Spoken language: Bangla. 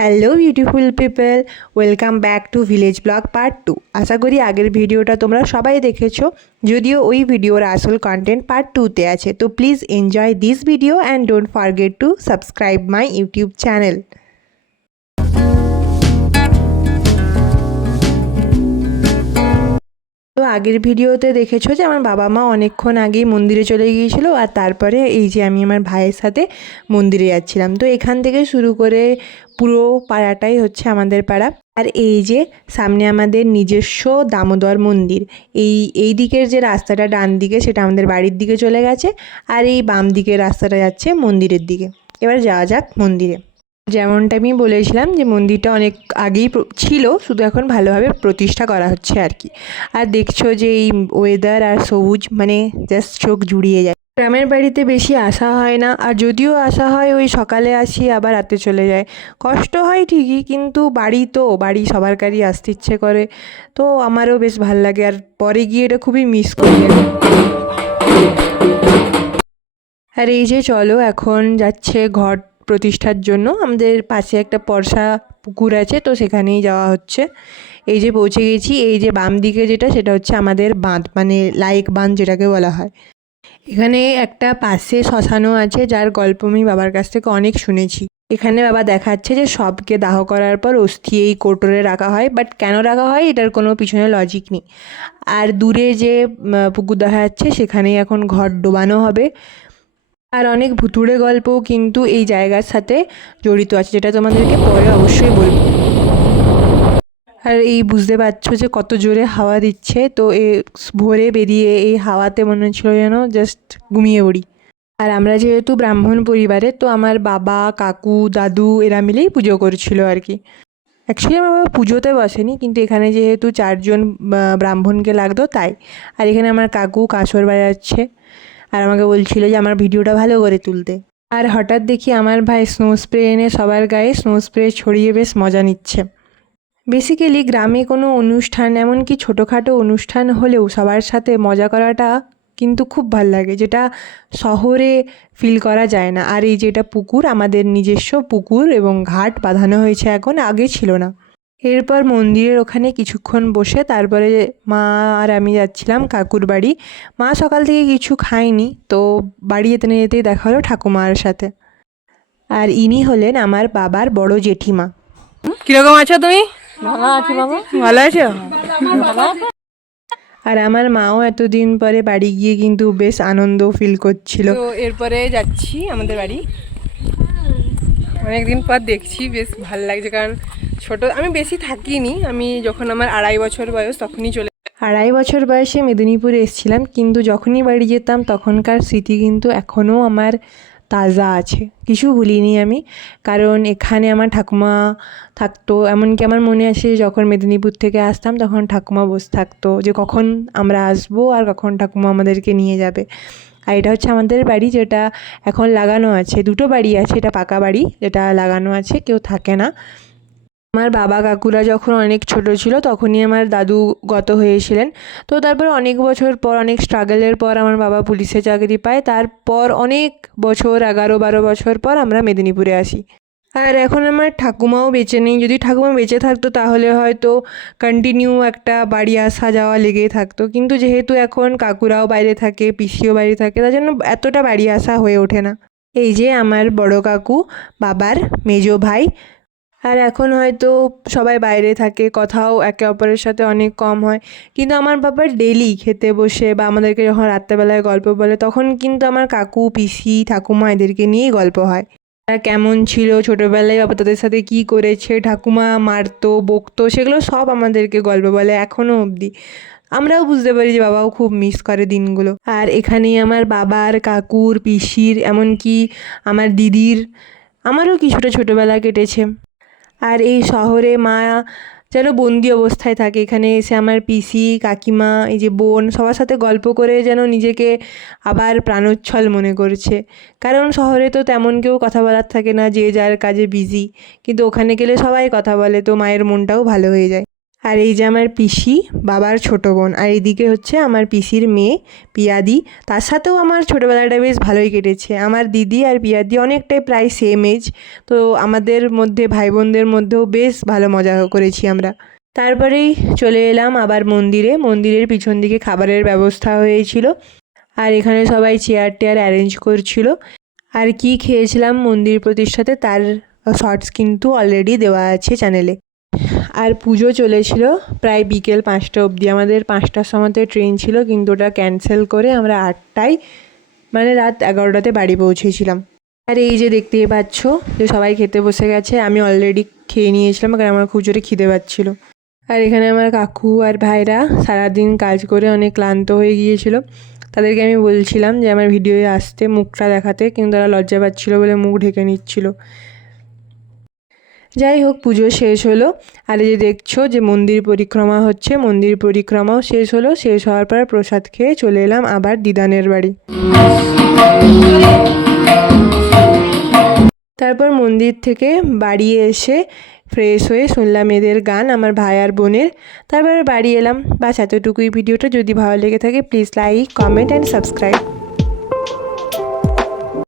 Hello beautiful people, welcome back to village blog part 2। আশা করি আগের ভিডিওটা তোমরা সবাই দেখেছো, যদিও ওই ভিডিওর আসল কন্টেন্ট পার্ট 2তে আছে। তো please enjoy this video and don't forget to subscribe my YouTube channel. তো আগের ভিডিওতে দেখেছো যে আমার বাবা মা অনেকক্ষণ আগেই মন্দিরে চলে গিয়েছিলো, আর তারপরে এই যে আমি আমার ভাইয়ের সাথে মন্দিরে যাচ্ছিলাম। তো এখান থেকে শুরু করে পুরো পাড়াটাই হচ্ছে আমাদের পাড়া। আর এই যে সামনে আমাদের নিজস্ব দামোদর মন্দির। এই দিকের যে রাস্তাটা ডান দিকে সেটা আমাদের বাড়ির দিকে চলে গেছে, আর এই বাম দিকের রাস্তাটা যাচ্ছে মন্দিরের দিকে। এবার যাওয়া যাক মন্দিরে। যেমনটা আমি বলেছিলাম যে মন্দিরটা অনেক আগেই ছিল, শুধু এখন ভালোভাবে প্রতিষ্ঠা করা হচ্ছে আর কি। আর দেখছো যে এই ওয়েদার আর সবুজ মানে জাস্ট চোখ জুড়িয়ে যায়। গ্রামের বাড়িতে বেশি আসা হয় না, আর যদিও আসা হয় ওই সকালে আসি আবার রাতে চলে যায়। কষ্ট হয় ঠিকই, কিন্তু বাড়ি সবার কারই আসতে ইচ্ছে করে। তো আমারও বেশ ভাল লাগে, আর পরে গিয়ে এটা খুবই মিস করি। আর এই যে চলো এখন যাচ্ছে ঘট প্রতিষ্ঠার জন্য। আমাদের পাশে একটা পরশা পুকুর আছে, তো সেখানেই যাওয়া হচ্ছে। এই যে পৌঁছে গেছি। এই যে বাম দিকে যেটা, সেটা হচ্ছে আমাদের বাঁধ, মানে লাইক বাঁধ যেটাকে বলা হয়। এখানে একটা পাশে শ্মশানও আছে, যার গল্প আমি বাবার কাছ থেকে অনেক শুনেছি। এখানে বাবা দেখাচ্ছে যে সবকে দাহ করার পর অস্থি এই কোটরে রাখা হয়, বাট কেন রাখা হয় এটার কোনো পিছনে লজিক নেই। আর দূরে যে পুকুর দেখা যাচ্ছে সেখানেই এখন ঘট ডোবানো হবে। আর অনেক ভুতুড়ে গল্পও কিন্তু এই জায়গার সাথে জড়িত আছে, যেটা তোমাদেরকে পরে অবশ্যই বলবো। আর এই বুঝতে পারছো যে কত জোরে হাওয়া দিচ্ছে। তো ভোরে বেরিয়ে এই হাওয়াতে মনে হচ্ছিলো যেন জাস্ট ঘুমিয়ে পড়ি। আর আমরা যেহেতু ব্রাহ্মণ পরিবারে, তো আমার বাবা কাকু দাদু এরা মিলেই পুজো করছিল আর কি। অ্যাকচুয়ালি আমার বাবা পুজোতে বসেনি, কিন্তু এখানে যেহেতু 4জন ব্রাহ্মণকে লাগতো তাই। আর এখানে আমার কাকু কাসর বাজাচ্ছে, আর আমাকে বলছিল যে আমার ভিডিওটা ভালো করে তুলতে। আর হঠাৎ দেখি আমার ভাই স্নো স্প্রে এনে সবার গায়ে স্নো স্প্রে ছড়িয়ে বেশ মজা নিচ্ছে। বেসিক্যালি গ্রামে কোনো অনুষ্ঠান, এমনকি ছোটোখাটো অনুষ্ঠান হলেও সবার সাথে মজা করাটা কিন্তু খুব ভাল লাগে, যেটা শহরে ফিল করা যায় না। আর এই যেটা পুকুর, আমাদের নিজস্ব পুকুর এবং ঘাট বাঁধানো হয়েছে এখন, আগে ছিল না। এরপর মন্দিরের ওখানে কিছুক্ষণ বসে তারপরে মা আর আমি যাচ্ছিলাম কাকুর বাড়ি। মা সকাল থেকে কিছু খায়নি, তো বাড়ি যেতে না যেতেই দেখা হলো ঠাকুমার সাথে। আর ইনি হলেন আমার বাবার বড় জেঠিমা। কিরকম আছো তুমি? ভালো আছি বাবু। ভালো আছো? ভালো আছি। আর আমার মাও এতদিন পরে বাড়ি গিয়ে কিন্তু বেশ আনন্দ ফিল করছিল। তো এরপরে যাচ্ছি আমাদের বাড়ি। অনেকদিন পর দেখছি, বেশ ভালো লাগছে, কারণ আমি বেশি থাকিনি। আমি যখন আমার 2.5 বছর বয়স তখনই 2.5 বছর বয়সে মেদিনীপুরে এসেছিলাম, কিন্তু যখনই বাড়ি যেতাম তখনকার স্মৃতি কিন্তু এখনও আমার তাজা আছে, কিছু ভুলিনি আমি। কারণ এখানে আমার ঠাকুমা থাকতো, এমনকি আমার মনে আছে যখন মেদিনীপুর থেকে আসতাম তখন ঠাকুমা বসে থাকতো যে কখন আমরা আসবো আর কখন ঠাকুমা আমাদেরকে নিয়ে যাবে। আর এটা হচ্ছে আমাদের বাড়ি, যেটা এখন লাগানো আছে। দুটো বাড়ি আছে, এটা পাকা বাড়ি যেটা লাগানো আছে, কেউ থাকে না। আমার বাবা কাকুরা যখন অনেক ছোট ছিল তখনই আমার দাদু গত হয়েছিলেন। তো তারপর অনেক বছর পর, অনেক স্ট্রাগলের পর আমার বাবা পুলিশে চাকরি পায়। তারপর অনেক বছর, 11-12 বছর পর আমরা মেদিনীপুরে আসি। আর এখন আমার ঠাকুমাও বেঁচে নেই। যদি ঠাকুমা বেঁচে থাকতো তাহলে হয়তো কন্টিনিউ একটা বাড়ি আসা যাওয়া লেগেই থাকতো, কিন্তু যেহেতু এখন কাকুরাও বাইরে থাকে, পিসিও বাইরে থাকে, তার জন্য এতটা বাড়ি আসা হয়ে ওঠে না। এই যে আমার বড় কাকু, বাবার মেজো ভাই। আর এখন হয়তো সবাই বাইরে থাকে, কথাও একে অপরের সাথে অনেক কম হয়। কিন্তু আমার বাবার ডেলি খেতে বসে বা আমাদেরকে যখন রাত্রেবেলায় গল্প বলে, তখন কিন্তু আমার কাকু পিসি ঠাকুমা এদেরকে নিয়েই গল্প হয়। তারা কেমন ছিল ছোটোবেলায়, বাবা তাদের সাথে কী করেছে, ঠাকুমা মারতো বকতো, সেগুলো সব আমাদেরকে গল্প বলে এখনও অবধি। আমরাও বুঝতে পারি যে বাবাও খুব মিস করে দিনগুলো। আর এখানেই আমার বাবার, কাকুর, পিসির, এমনকি আমার দিদির, আমারও কিছুটা ছোটোবেলা কেটেছে। আর এই শহরে মা যেন বন্দি অবস্থায় থাকে, এখানে এসে আমার পিসি কাকিমা, এই যে বোন, সবার সাথে গল্প করে যেন নিজেকে আবার প্রাণোচ্ছল মনে করছে। কারণ শহরে তো তেমন কেউ কথা বলার থাকে না, যে যার কাজে বিজি, কিন্তু ওখানে গেলে সবাই কথা বলে, তো মায়ের মনটাও ভালো হয়ে যায়। আর এই যে আমার পিসি, বাবার ছোট বোন, আর এইদিকে হচ্ছে আমার পিসির মেয়ে পিয়াদি। তার সাথেও আমার ছোটোবেলাটা বেশ ভালোই কেটেছে। আমার দিদি আর পিয়াদি অনেকটাই প্রায় সেম এজ, তো আমাদের মধ্যে ভাই বোনদের মধ্যেও বেশ ভালো মজা করেছি আমরা। তারপরেই চলে এলাম আবার মন্দিরে। মন্দিরের পিছন দিকে খাবারের ব্যবস্থা হয়েছিল, আর এখানে সবাই চেয়ার টেয়ার অ্যারেঞ্জ করছিল। আর কি খেয়েছিলাম মন্দির প্রতিষ্ঠাতে তার শর্টস কিন্তু অলরেডি দেওয়া আছে চ্যানেলে। আর পুজো চলেছিল প্রায় বিকেল 5টা অবধি। আমাদের 5টার সময়তে ট্রেন ছিল, কিন্তু ওটা ক্যান্সেল করে আমরা 8টায় মানে রাত 11টাতে বাড়ি পৌঁছেছিলাম। আর এই যে দেখতেই পাচ্ছ যে সবাই খেতে বসে গেছে, আমি অলরেডি খেয়ে নিয়েছিলাম কারণ আমার খুব জোরে খিদে পাচ্ছিলো। আর এখানে আমার কাকু আর ভাইরা সারাদিন কাজ করে অনেক ক্লান্ত হয়ে গিয়েছিল। তাদেরকে আমি বলছিলাম যে আমার ভিডিওয়ে আসতে, মুখটা দেখাতে, কিন্তু তারা লজ্জা পাচ্ছিলো বলে মুখ ঢেকে নিচ্ছিল। যাই হোক, পুজো শেষ হলো। আর এই যে দেখছো যে মন্দির পরিক্রমা হচ্ছে, মন্দির পরিক্রমাও শেষ হলো। শেষ হওয়ার পর প্রসাদ খেয়ে চলে এলাম আবার দিদানের বাড়ি। তারপর মন্দির থেকে বাড়ি এসে ফ্রেশ হয়ে শুনলাম এদের গান, আমার ভাই আর বোনের। তারপর বাড়ি এলাম। বাস এতটুকুই ভিডিওটা। যদি ভালো লেগে থাকে please like, comment and subscribe.